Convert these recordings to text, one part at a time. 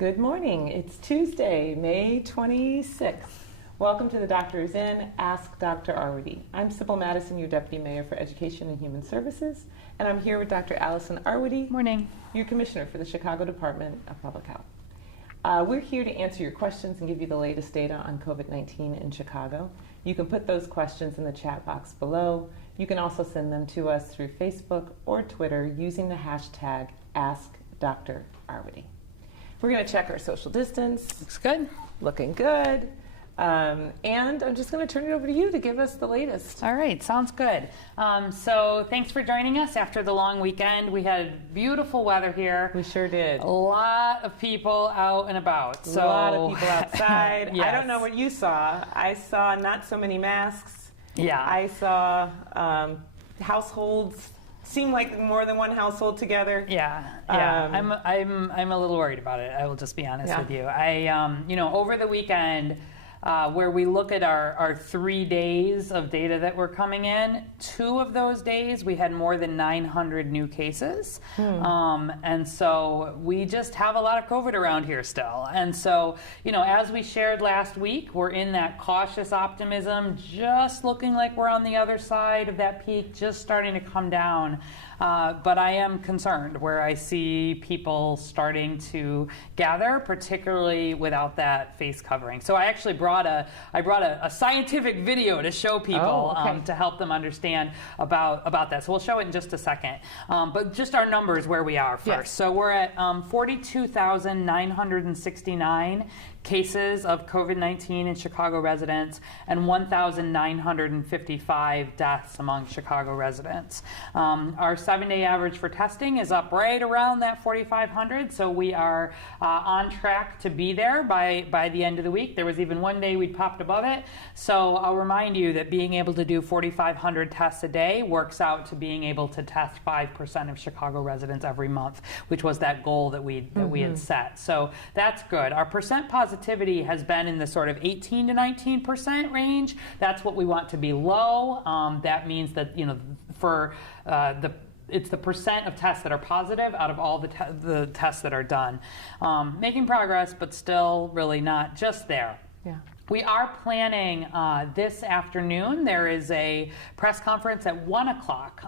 Good morning. It's Tuesday, May 26th. Welcome to the Doctor's Inn, Ask Dr. Arwady. I'm Sybil Madison, your Deputy Mayor for Education and Human Services, and I'm here with Dr. Allison Arwady. Morning. Your Commissioner for the Chicago Department of Public Health. We're here to answer your questions and give you the latest data on COVID-19 in Chicago. You can put those questions in the chat box below. You can also send them to us through Facebook or Twitter using the hashtag AskDrArwady. We're going to check our social distance. Looks good. Looking good. And I'm just going to turn it over to you to give us the latest. All right, sounds good. So thanks for joining us after the long weekend. We had beautiful weather here. We sure did. A lot of people out and about. A lot of people outside. Yes. I don't know what you saw. I saw not so many masks. Yeah. I saw households. Seemed like more than one household together. Yeah. I'm a little worried about it. I will just be honest with you. Over the weekend, where we look at our 3 days of data that were coming in, 2 of those days we had more than 900 new cases. And so we just have a lot of COVID around here still. And so, as we shared last week, we're in that cautious optimism, just looking like we're on the other side of that peak, just starting to come down. But I am concerned where I see people starting to gather, particularly without that face covering. So I actually brought a scientific video to show people to help them understand about that. So we'll show it in just a second. But just our numbers where we are first. Yes. So we're at 42,969 cases of COVID-19 in Chicago residents and 1,955 deaths among Chicago residents. Our 7-day average for testing is up right around that 4,500, so we are on track to be there by the end of the week. There was even one day we'd popped above it. So I'll remind you that being able to do 4,500 tests a day works out to being able to test 5% of Chicago residents every month, which was that goal that we had set. So that's good. Our percent positivity has been in the sort of 18 to 19% range. That's what we want to be low. That means that it's the percent of tests that are positive out of all the tests that are done. Making progress, but still really not just there. Yeah. We are planning this afternoon. There is a press conference at 1 o'clock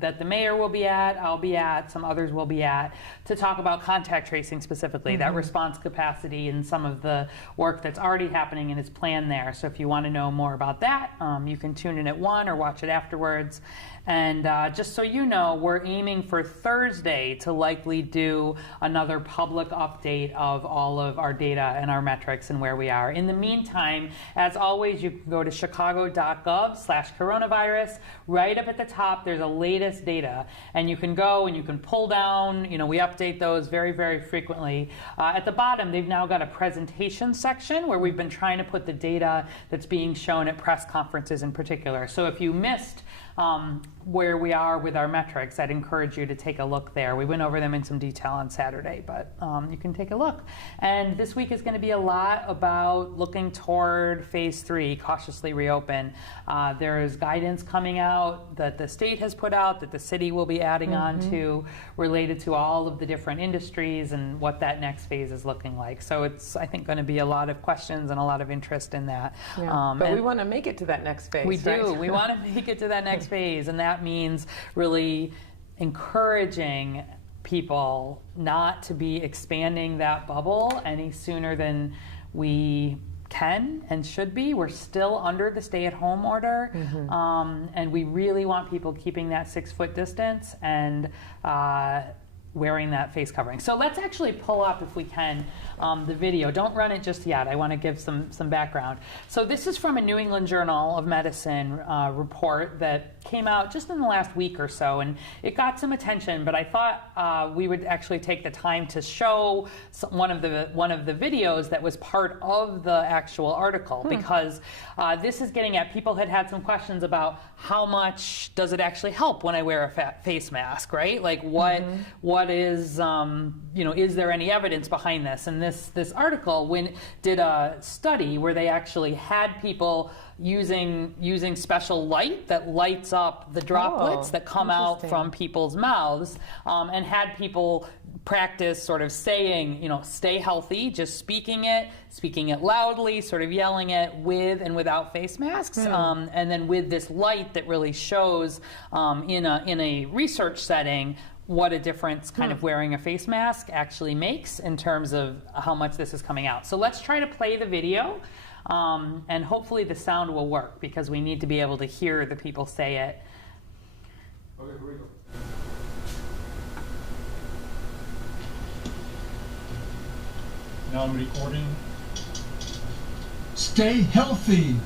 that the mayor will be at, I'll be at, some others will be at, to talk about contact tracing specifically, that response capacity and some of the work that's already happening and is planned there. So if you want to know more about that, you can tune in at 1 or watch it afterwards. And just so you know, we're aiming for Thursday to likely do another public update of all of our data and our metrics and where we are. In the meantime, as always, you can go to chicago.gov/coronavirus. Right up at the top, there's a latest data. And you can go and you can pull down, we update those very, very frequently. At the bottom, they've now got a presentation section where we've been trying to put the data that's being shown at press conferences in particular. So if you missed where we are with our metrics, I'd encourage you to take a look there. We went over them in some detail on Saturday, but you can take a look. And this week is going to be a lot about looking toward phase 3, cautiously reopen. There is guidance coming out that the state has put out, that the city will be adding on to, related to all of the different industries and what that next phase is looking like. So it's, I think, going to be a lot of questions and a lot of interest in that. Yeah. But we want to make it to that next phase. We right? do. We want to make it to that next phase, and that means really encouraging people not to be expanding that bubble any sooner than we can and should be. We're still under the stay-at-home order, and we really want people keeping that 6-foot distance and wearing that face covering. So let's actually pull up, if we can, the video. Don't run it just yet. I want to give some background. So this is from a New England Journal of Medicine report that came out just in the last week or so, and it got some attention, but I thought we would actually take the time to show one of the videos that was part of the actual article, because this is getting at, people had some questions about how much does it actually help when I wear a face mask, right? Like what is, is there any evidence behind this? And this article did a study where they actually had people using special light that lights up the droplets that come out from people's mouths, and had people practice sort of saying, stay healthy, just speaking it loudly, sort of yelling it with and without face masks, and then with this light that really shows in a research setting what a difference kind of wearing a face mask actually makes in terms of how much this is coming out. So let's try to play the video, and hopefully the sound will work because we need to be able to hear the people say it. Okay, here we go. Now I'm recording. Stay healthy.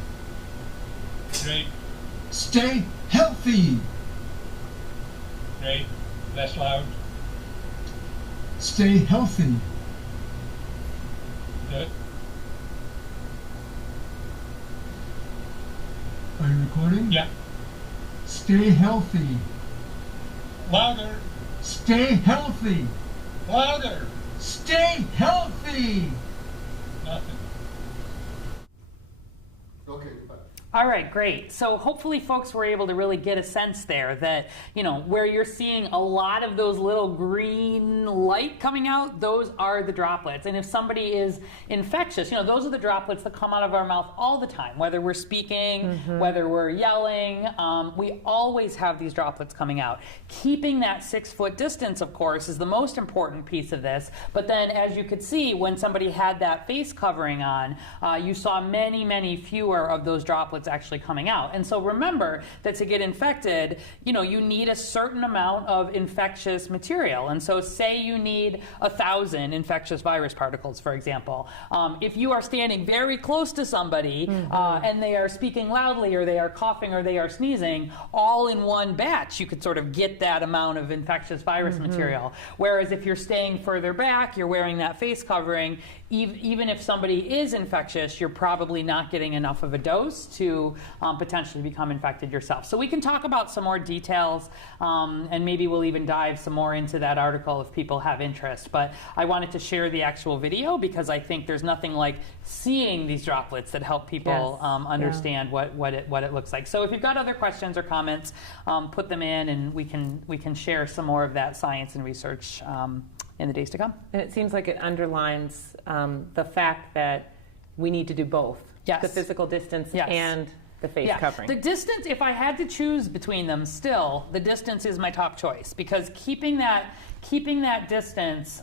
Great, Stay healthy. great. Less loud. Stay healthy. Good. Are you recording? Yeah. Stay healthy. Louder. Stay healthy. Louder. Stay healthy. Nothing. Okay, bye. All right, great. So hopefully folks were able to really get a sense there that, where you're seeing a lot of those little green light coming out, those are the droplets. And if somebody is infectious, those are the droplets that come out of our mouth all the time, whether we're speaking, whether we're yelling, we always have these droplets coming out. Keeping that 6-foot distance, of course, is the most important piece of this. But then as you could see, when somebody had that face covering on, you saw many, many fewer of those droplets actually coming out. And so remember that to get infected, you need a certain amount of infectious material. And so say you need 1,000 infectious virus particles, for example. If you are standing very close to somebody and they are speaking loudly or they are coughing or they are sneezing, all in one batch, you could sort of get that amount of infectious virus material. Whereas if you're staying further back, you're wearing that face covering, even if somebody is infectious, you're probably not getting enough of a dose to potentially become infected yourself. So we can talk about some more details, and maybe we'll even dive some more into that article if people have interest. But I wanted to share the actual video because I think there's nothing like seeing these droplets that help people understand what it looks like. So if you've got other questions or comments, put them in, and we can share some more of that science and research in the days to come. And it seems like it underlines the fact that we need to do both. Yes. The physical distance Yes. and the face covering. The distance, if I had to choose between them, still, the distance is my top choice because keeping that distance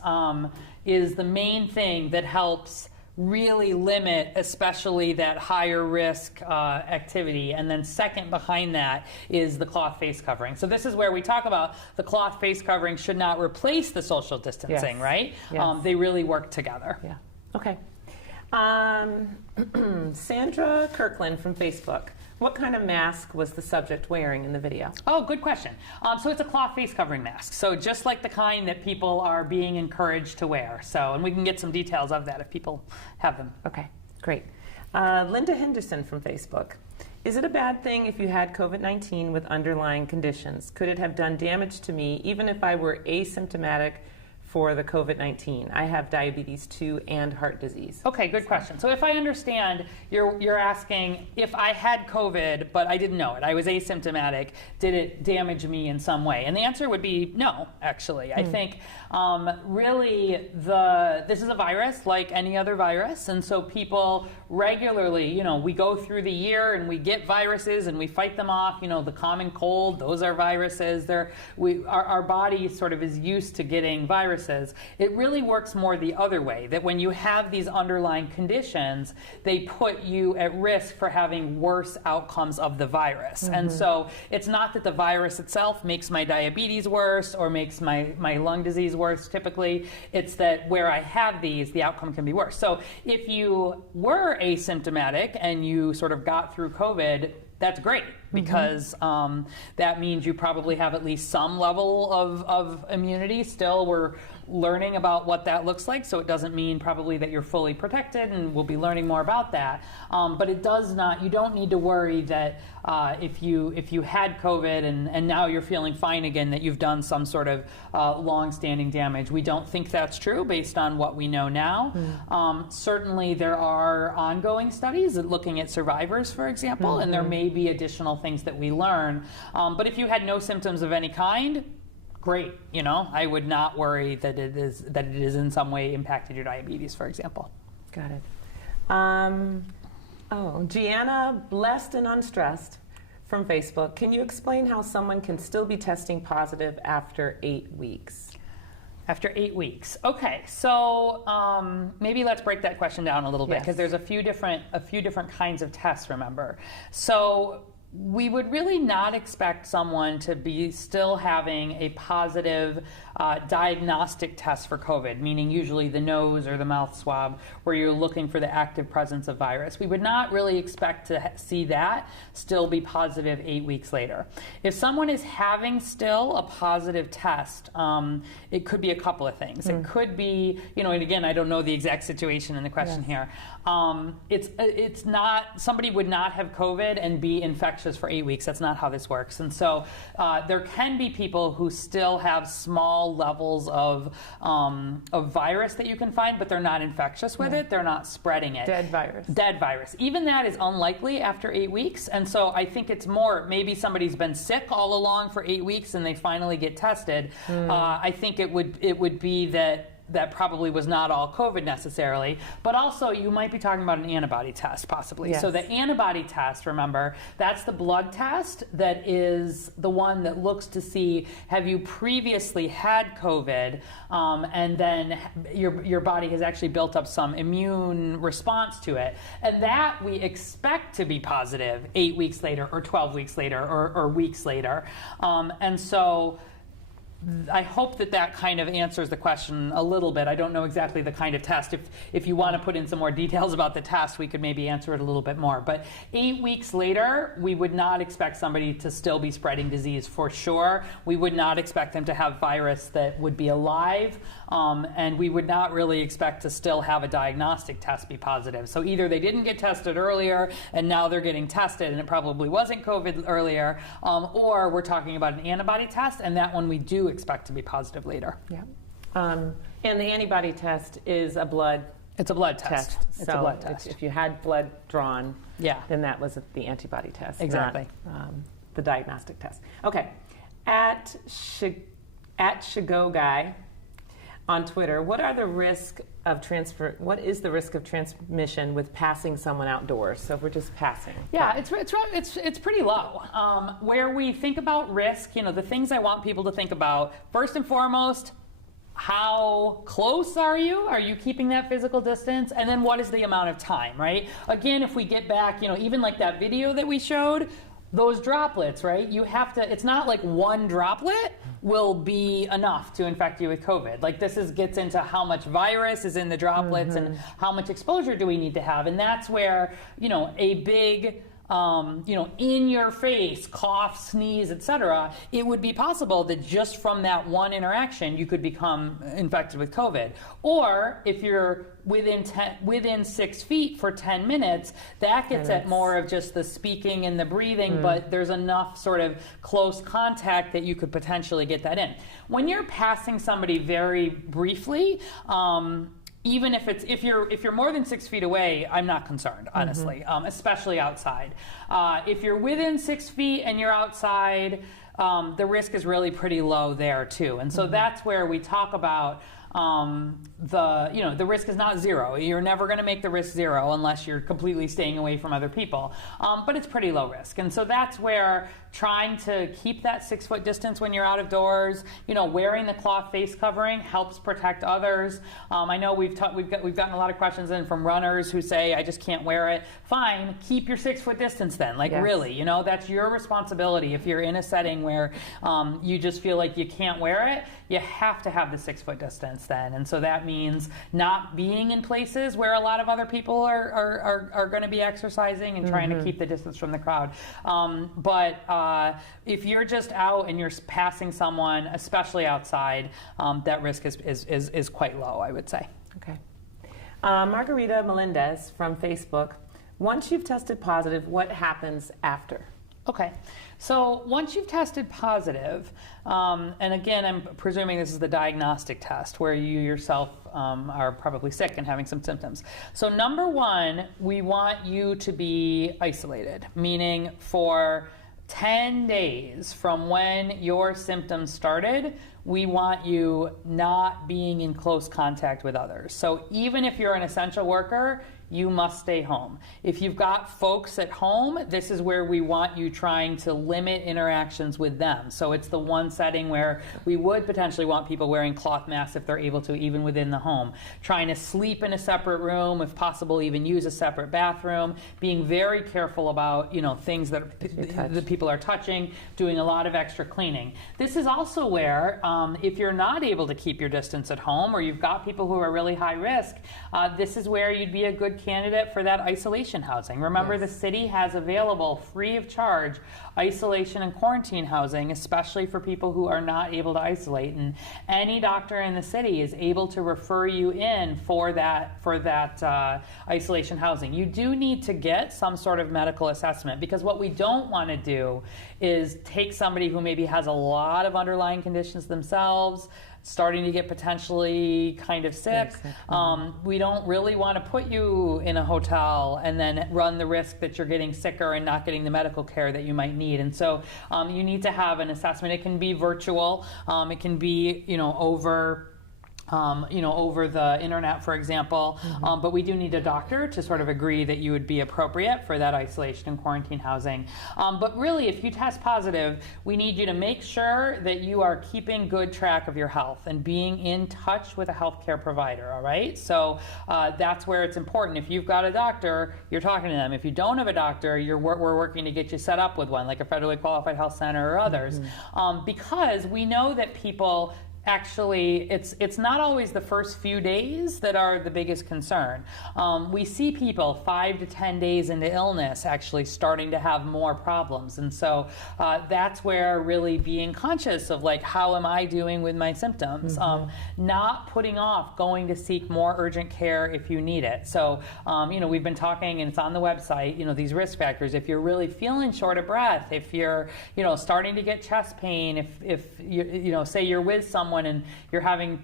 is the main thing that helps really limit especially that higher risk activity. And then second behind that is the cloth face covering. So this is where we talk about the cloth face covering should not replace the social distancing, Yes. right? Yes. They really work together. Yeah. Okay. Sandra Kirkland from Facebook. What kind of mask was the subject wearing in the video? Oh, good question. So it's a cloth face covering mask. So just like the kind that people are being encouraged to wear. So, and we can get some details of that if people have them. Okay, great. Linda Henderson from Facebook. Is it a bad thing if you had COVID-19 with underlying conditions? Could it have done damage to me even if I were asymptomatic for the COVID-19? I have diabetes 2 and heart disease. Okay, good question. So if I understand, you're asking if I had COVID, but I didn't know it, I was asymptomatic, did it damage me in some way? And the answer would be no, actually. I think really this is a virus like any other virus, and so people regularly, we go through the year and we get viruses and we fight them off. The common cold, those are viruses. Our body sort of is used to getting viruses. It really works more the other way, that when you have these underlying conditions, they put you at risk for having worse outcomes of the virus. And so it's not that the virus itself makes my diabetes worse or makes my lung disease worse typically. It's that where I have these, the outcome can be worse. So if you were asymptomatic and you sort of got through COVID, that's great because that means you probably have at least some level of immunity. Still, we're learning about what that looks like, so it doesn't mean probably that you're fully protected, and we'll be learning more about that. But it does not, you don't need to worry that if you had COVID and now you're feeling fine again, that you've done some sort of long-standing damage. We don't think that's true based on what we know now. Certainly there are ongoing studies looking at survivors, for example, and there may be additional things that we learn. But if you had no symptoms of any kind, great. You know, I would not worry that it is in some way impacted your diabetes, for example. Got it. Gianna, blessed and unstressed from Facebook. Can you explain how someone can still be testing positive after 8 weeks? After 8 weeks. Okay, so maybe let's break that question down a little bit, because there's a few different kinds of tests, remember. So we would really not expect someone to be still having a positive diagnostic test for COVID, meaning usually the nose or the mouth swab, where you're looking for the active presence of virus. We would not really expect to see that still be positive 8 weeks later. If someone is having still a positive test, it could be a couple of things. It could be, and again, I don't know the exact situation in the question here. It's not, somebody would not have COVID and be infectious for 8 weeks. That's not how this works. And so there can be people who still have small levels of virus that you can find, but they're not infectious with it. They're not spreading it. Dead virus. Even that is unlikely after 8 weeks. And so I think it's more, maybe somebody's been sick all along for 8 weeks and they finally get tested. I think it would be that probably was not all COVID necessarily, but also you might be talking about an antibody test possibly. Yes. So the antibody test, remember, that's the blood test that is the one that looks to see, have you previously had COVID, and then your body has actually built up some immune response to it. And that we expect to be positive 8 weeks later or 12 weeks later or weeks later. And so I hope that kind of answers the question a little bit. I don't know exactly the kind of test. If you want to put in some more details about the test, we could maybe answer it a little bit more. But 8 weeks later, we would not expect somebody to still be spreading disease for sure. We would not expect them to have virus that would be alive. And we would not really expect to still have a diagnostic test be positive. So either they didn't get tested earlier and now they're getting tested and it probably wasn't COVID earlier, or we're talking about an antibody test, and that one we do expect to be positive later. Yeah. And the antibody test is a blood It's a blood test. It's a blood test. If you had blood drawn, Yeah. then that was the antibody test, Exactly. not the diagnostic test. Okay. At Shigoguy on Twitter, what is the risk of transmission with passing someone outdoors? So if we're just passing. Yeah, it's pretty low. Where we think about risk, the things I want people to think about, first and foremost, how close are you? Are you keeping that physical distance? And then what is the amount of time, right? Again, if we get back, even like that video that we showed, those droplets, right? It's not like one droplet will be enough to infect you with COVID. Like gets into how much virus is in the droplets and how much exposure do we need to have. And that's where, a big, in your face, cough, sneeze, etc., it would be possible that just from that one interaction, you could become infected with COVID. Or if you're within 6 feet for 10 minutes, that gets at more of just the speaking and the breathing, but there's enough sort of close contact that you could potentially get that in. When you're passing somebody very briefly, even if you're more than 6 feet away, I'm not concerned, honestly, especially outside. If you're within 6 feet and you're outside, the risk is really pretty low there too. And so that's where we talk about the risk is not zero. You're never going to make the risk zero unless you're completely staying away from other people. But it's pretty low risk. And so that's where trying to keep that 6 foot distance when you're out of doors, wearing the cloth face covering helps protect others. I know we've gotten a lot of questions in from runners who say, I just can't wear it. Fine, keep your 6 foot distance then. Really, that's your responsibility. If you're in a setting where you just feel like you can't wear it, you have to have the 6 foot distance then. And so that means not being in places where a lot of other people are going to be exercising and trying to keep the distance from the crowd. But if you're just out and you're passing someone, especially outside, that risk is quite low, I would say. Okay. Margarita Melendez from Facebook. Once you've tested positive, what happens after? Okay, so once you've tested positive, and again, I'm presuming this is the diagnostic test where you yourself are probably sick and having some symptoms. So number one, we want you to be isolated, meaning for 10 days from when your symptoms started, we want you not being in close contact with others. So even if you're an essential worker, you must stay home. If you've got folks at home, this is where we want you trying to limit interactions with them. So it's the one setting where we would potentially want people wearing cloth masks if they're able to, even within the home. Trying to sleep in a separate room, if possible, even use a separate bathroom. Being very careful about, things that the people are touching. Doing a lot of extra cleaning. This is also where, if you're not able to keep your distance at home, or you've got people who are really high risk, this is where you'd be a good candidate for that isolation housing. Remember, the city has available free of charge isolation and quarantine housing, especially for people who are not able to isolate. And any doctor in the city is able to refer you in for that isolation housing. You do need to get some sort of medical assessment, because what we don't want to do is take somebody who maybe has a lot of underlying conditions themselves, starting to get potentially kind of sick. We don't really want to put you in a hotel and then run the risk that you're getting sicker and not getting the medical care that you might need. And so you need to have an assessment. It can be virtual. It can be, over the internet, for example. But we do need a doctor to sort of agree that you would be appropriate for that isolation and quarantine housing. But really, if you test positive, we need you to make sure that you are keeping good track of your health and being in touch with a healthcare provider, all right? So that's where it's important. If you've got a doctor, you're talking to them. If you don't have a doctor, we're working to get you set up with one, like a federally qualified health center or others. Because we know that people actually, it's not always the first few days that are the biggest concern. We see people 5 to 10 days into illness actually starting to have more problems. And so that's where really being conscious of, like, how am I doing with my symptoms? Not putting off going to seek more urgent care if you need it. So, we've been talking, and it's on the website, these risk factors. If you're really feeling short of breath, if you're, starting to get chest pain, if you say you're with someone and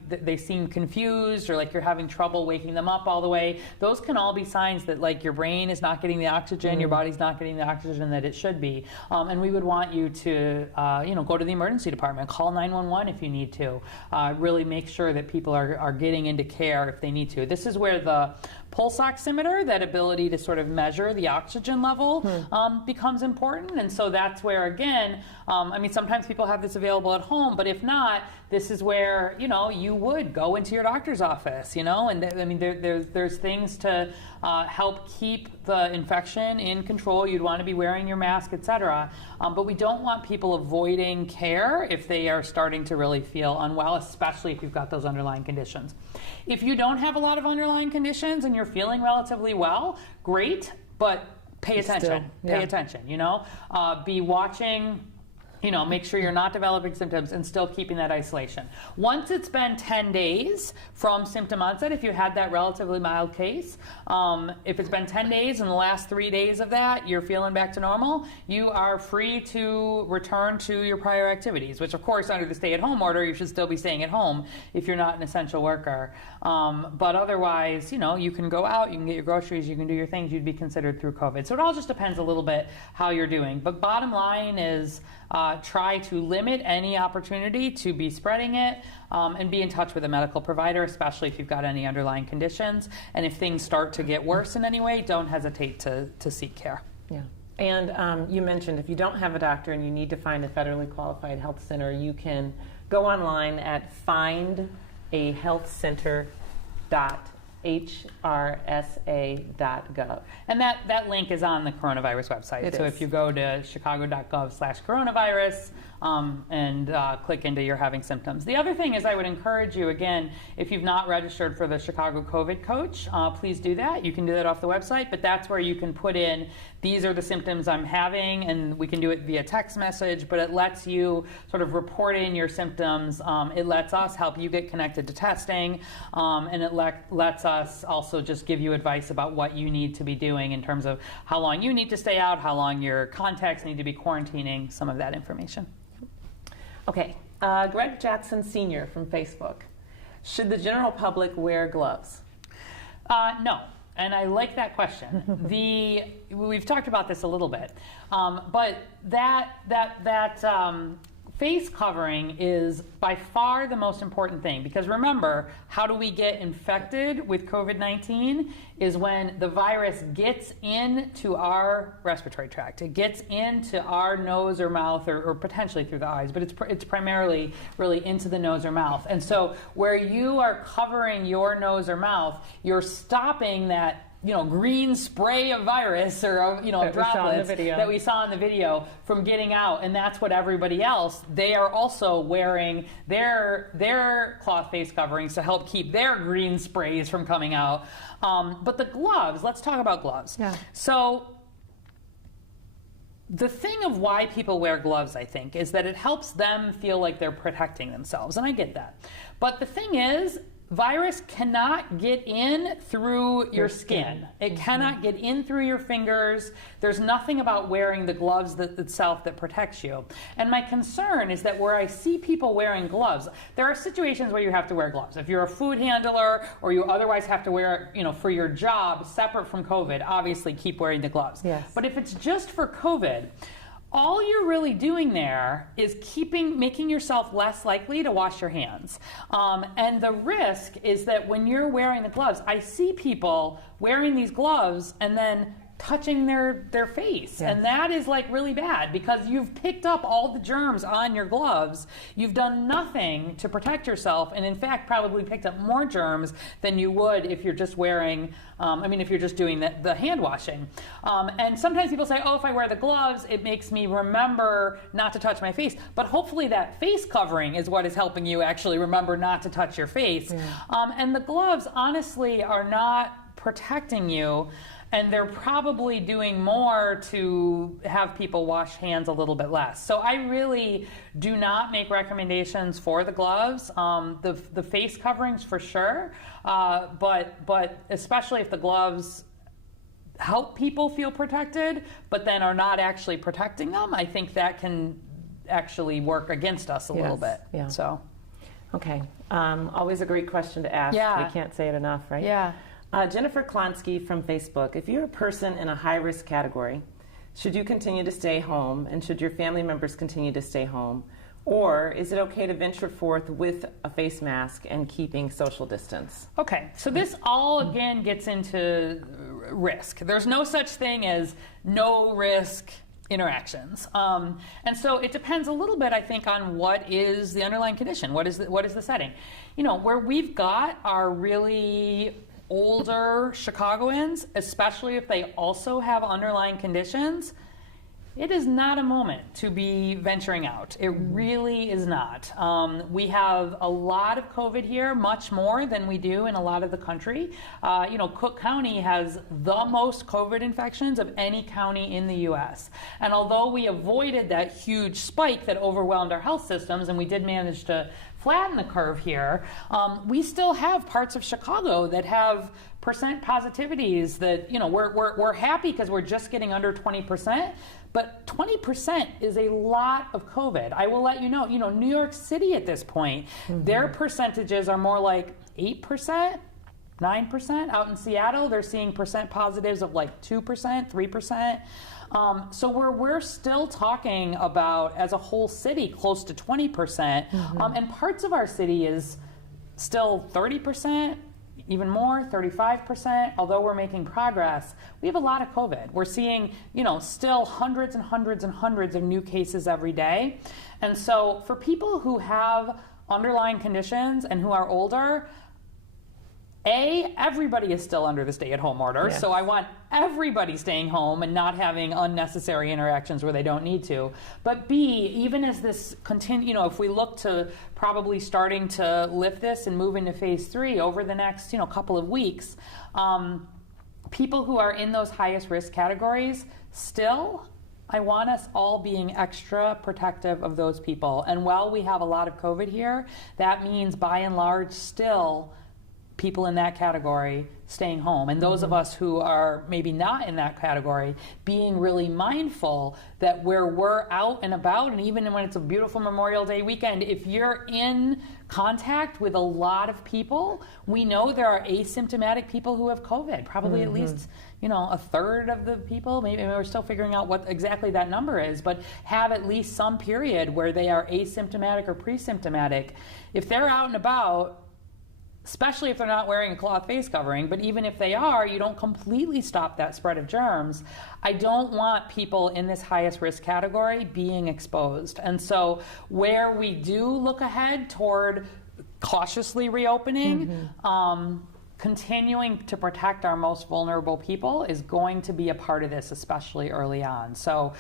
they seem confused, or like you're having trouble waking them up all the way, those can all be signs that, like, your brain is not getting the oxygen, your body's not getting the oxygen that it should be. And we would want you to, go to the emergency department, call 911 if you need to. Really make sure that people are getting into care if they need to. This is where the pulse oximeter, that ability to sort of measure the oxygen level, becomes important. And so that's where, again, sometimes people have this available at home, but if not, this is where, you would go into your doctor's office, and there's things to help keep the infection in control. You'd want to be wearing your mask, etc. But we don't want people avoiding care if they are starting to really feel unwell, especially if you've got those underlying conditions. If you don't have a lot of underlying conditions and you're feeling relatively well, great, but pay attention. Pay attention, be watching. Make sure you're not developing symptoms and still keeping that isolation. Once it's been 10 days from symptom onset, if you had that relatively mild case, if it's been 10 days and the last 3 days of that you're feeling back to normal, you are free to return to your prior activities, which, of course, under the stay-at-home order, you should still be staying at home if you're not an essential worker. But otherwise, you can go out, you can get your groceries, you can do your things, you'd be considered through COVID. So it all just depends a little bit how you're doing. But bottom line is, try to limit any opportunity to be spreading it, and be in touch with a medical provider, especially if you've got any underlying conditions. And if things start to get worse in any way, don't hesitate to seek care. Yeah. And you mentioned if you don't have a doctor and you need to find a federally qualified health center, you can go online at findahealthcenter.hrsa.gov. And that link is on the coronavirus website. So if you go to chicago.gov/coronavirus and click into you're having symptoms. The other thing is, I would encourage you, again, if you've not registered for the Chicago COVID Coach, please do that. You can do that off the website, but that's where you can put in, these are the symptoms I'm having, and we can do it via text message, but it lets you sort of report in your symptoms. It lets us help you get connected to testing, and it lets us also just give you advice about what you need to be doing in terms of how long you need to stay out, how long your contacts need to be quarantining, some of that information. Okay, Greg Jackson Sr. from Facebook. Should the general public wear gloves? No. And I like that question. We've talked about this a little bit, but that face covering is by far the most important thing, because remember, how do we get infected with COVID-19 is when the virus gets into our respiratory tract. It gets into our nose or mouth, or potentially through the eyes, but it's primarily really into the nose or mouth. And so where you are covering your nose or mouth, you're stopping that green spray of virus or droplets that we saw in the video from getting out, and that's what everybody else, they are also wearing their cloth face coverings to help keep their green sprays from coming out. But the gloves, let's talk about gloves. Yeah. So the thing of why people wear gloves, I think, is that it helps them feel like they're protecting themselves, and I get that. But the thing is, virus cannot get in through your skin. It cannot get in through your fingers. There's nothing about wearing the gloves itself that protects you. And my concern is that where I see people wearing gloves, there are situations where you have to wear gloves. If you're a food handler or you otherwise have to wear, for your job separate from COVID, obviously keep wearing the gloves. Yes. But if it's just for COVID, all you're really doing there is making yourself less likely to wash your hands. And the risk is that when you're wearing the gloves, I see people wearing these gloves and then touching their face. Yes. And that is really bad, because you've picked up all the germs on your gloves. You've done nothing to protect yourself, and in fact probably picked up more germs than you would if you're just wearing, if you're just doing the hand washing. And sometimes people say, oh, if I wear the gloves, it makes me remember not to touch my face. But hopefully that face covering is what is helping you actually remember not to touch your face. Yeah. And the gloves, honestly, are not protecting you. And they're probably doing more to have people wash hands a little bit less. So I really do not make recommendations for the gloves. The face coverings for sure, but especially if the gloves help people feel protected, but then are not actually protecting them, I think that can actually work against us a little bit. Yeah. So. Okay. Always a great question to ask. Yeah. We can't say it enough, right? Yeah. Jennifer Klonsky from Facebook. If you're a person in a high-risk category, should you continue to stay home, and should your family members continue to stay home? Or is it okay to venture forth with a face mask and keeping social distance? Okay, so this all again gets into risk. There's no such thing as no risk interactions. And so it depends a little bit, I think, on what is the underlying condition. What is the setting? Where we've got our really older Chicagoans, especially if they also have underlying conditions, it is not a moment to be venturing out. It really is not. We have a lot of COVID here, much more than we do in a lot of the country. Cook County has the most COVID infections of any county in the U.S. And although we avoided that huge spike that overwhelmed our health systems, and we did manage to flatten the curve here, we still have parts of Chicago that have percent positivities that, we're happy because we're just getting under 20%, but 20% is a lot of COVID. I will let you know, New York City at this point, their percentages are more like 8%, 9%. Out in Seattle, they're seeing percent positives of 2%, 3%. So we're still talking about, as a whole city, close to 20%. And parts of our city is still 30%, even more, 35%. Although we're making progress, we have a lot of COVID. We're seeing, still hundreds and hundreds and hundreds of new cases every day. And so for people who have underlying conditions and who are older, everybody is still under the stay-at-home order, Yes. so I want everybody staying home and not having unnecessary interactions where they don't need to. But B, even as this continue, if we look to probably starting to lift this and move into phase 3 over the next, couple of weeks, people who are in those highest risk categories, still, I want us all being extra protective of those people. And while we have a lot of COVID here, that means by and large still people in that category staying home, and those of us who are maybe not in that category being really mindful that where we're out and about, and even when it's a beautiful Memorial Day weekend, if you're in contact with a lot of people, we know there are asymptomatic people who have COVID, probably at least a third of the people. Maybe we're still figuring out what exactly that number is, but have at least some period where they are asymptomatic or pre-symptomatic. If they're out and about, especially if they're not wearing a cloth face covering, but even if they are, you don't completely stop that spread of germs. I don't want people in this highest risk category being exposed. And so where we do look ahead toward cautiously reopening, continuing to protect our most vulnerable people is going to be a part of this, especially early on. So,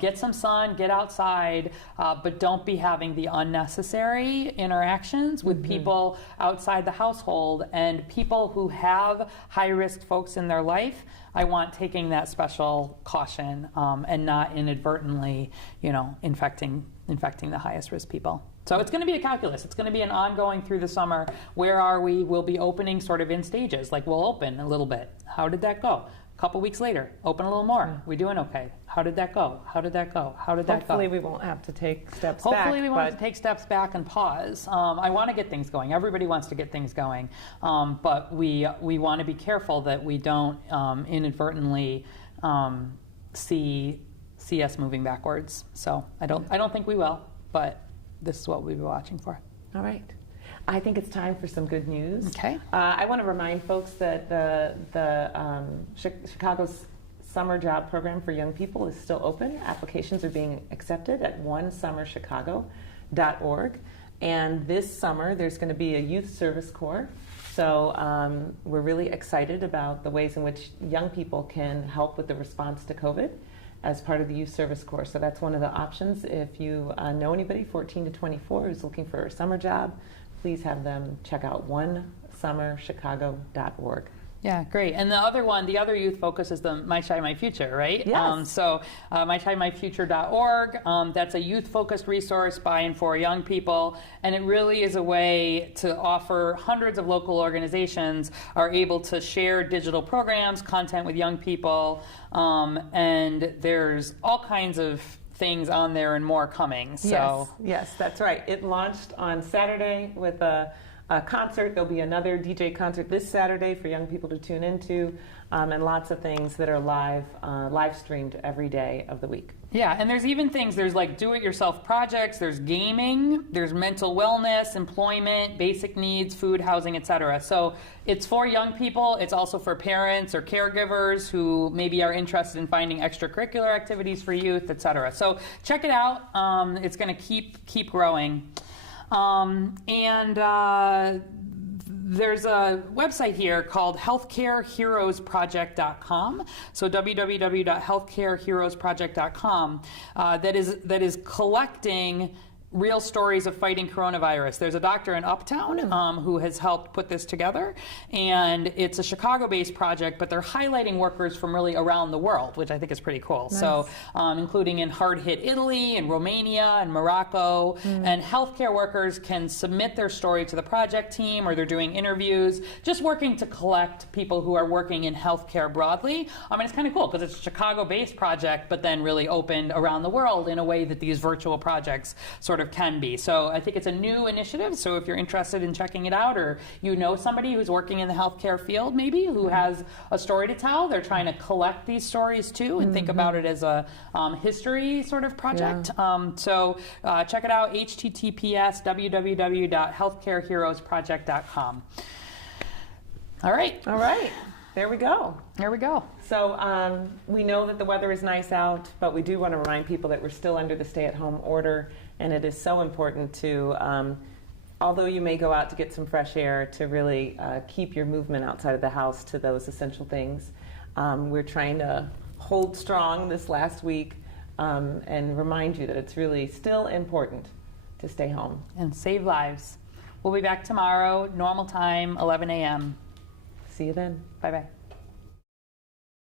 get some sun, get outside, but don't be having the unnecessary interactions with people outside the household, and people who have high-risk folks in their life. I want taking that special caution and not inadvertently, infecting the highest risk people. So it's going to be a calculus. It's going to be an ongoing through the summer. Where are we? We'll be opening sort of in stages. Like we'll open a little bit. How did that go? A couple weeks later, open a little more. We're doing okay. How did that go? How did that go? How did that go? Hopefully we won't have to take steps back. Hopefully we won't have to take steps back and pause. I want to get things going. Everybody wants to get things going. But we want to be careful that we don't inadvertently see us moving backwards. So I don't think we will, but this is what we'll be watching for. All right. I think it's time for some good news. Okay. I want to remind folks that Chicago's summer job program for young people is still open. Applications are being accepted at onesummerchicago.org. And this summer, there's going to be a youth service corps. So we're really excited about the ways in which young people can help with the response to COVID as part of the youth service corps. So that's one of the options. If you know anybody 14 to 24 who's looking for a summer job, please have them check out onesummerchicago.org. Yeah, great. And the other youth focus is the My Child, My Future, right? Yes. So mychildmyfuture.org, that's a youth-focused resource by and for young people, and it really is a way to offer hundreds of local organizations are able to share digital programs, content with young people, and there's all kinds of things on there and more coming. So Yes, that's right. It launched on Saturday with a concert. There'll be another DJ concert this Saturday for young people to tune into, and lots of things that are live streamed every day of the week. Yeah, and there's even things, there's like do-it-yourself projects, there's gaming, there's mental wellness, employment, basic needs, food, housing, etc. So it's for young people. It's also for parents or caregivers who maybe are interested in finding extracurricular activities for youth, etc. So check it out. It's going to keep growing. There's a website here called healthcareheroesproject.com. So www.healthcareheroesproject.com that is collecting real stories of fighting coronavirus. There's a doctor in Uptown who has helped put this together, and it's a Chicago-based project, but they're highlighting workers from really around the world, which I think is pretty cool. Nice. So including in hard-hit Italy and Romania and Morocco, and healthcare workers can submit their story to the project team, or they're doing interviews, just working to collect people who are working in healthcare broadly. I mean, it's kind of cool because it's a Chicago-based project, but then really opened around the world in a way that these virtual projects sort of can be. So I think it's a new initiative. So if you're interested in checking it out, or you know somebody who's working in the healthcare field maybe who has a story to tell, they're trying to collect these stories too and think about it as a history sort of project. Yeah. So check it out, https www.healthcareheroesproject.com. All right. There we go. So we know that the weather is nice out, but we do want to remind people that we're still under the stay-at-home order, and it is so important to, although you may go out to get some fresh air, to really keep your movement outside of the house to those essential things. We're trying to hold strong this last week and remind you that it's really still important to stay home. And save lives. We'll be back tomorrow, normal time, 11 a.m. See you then. Bye-bye.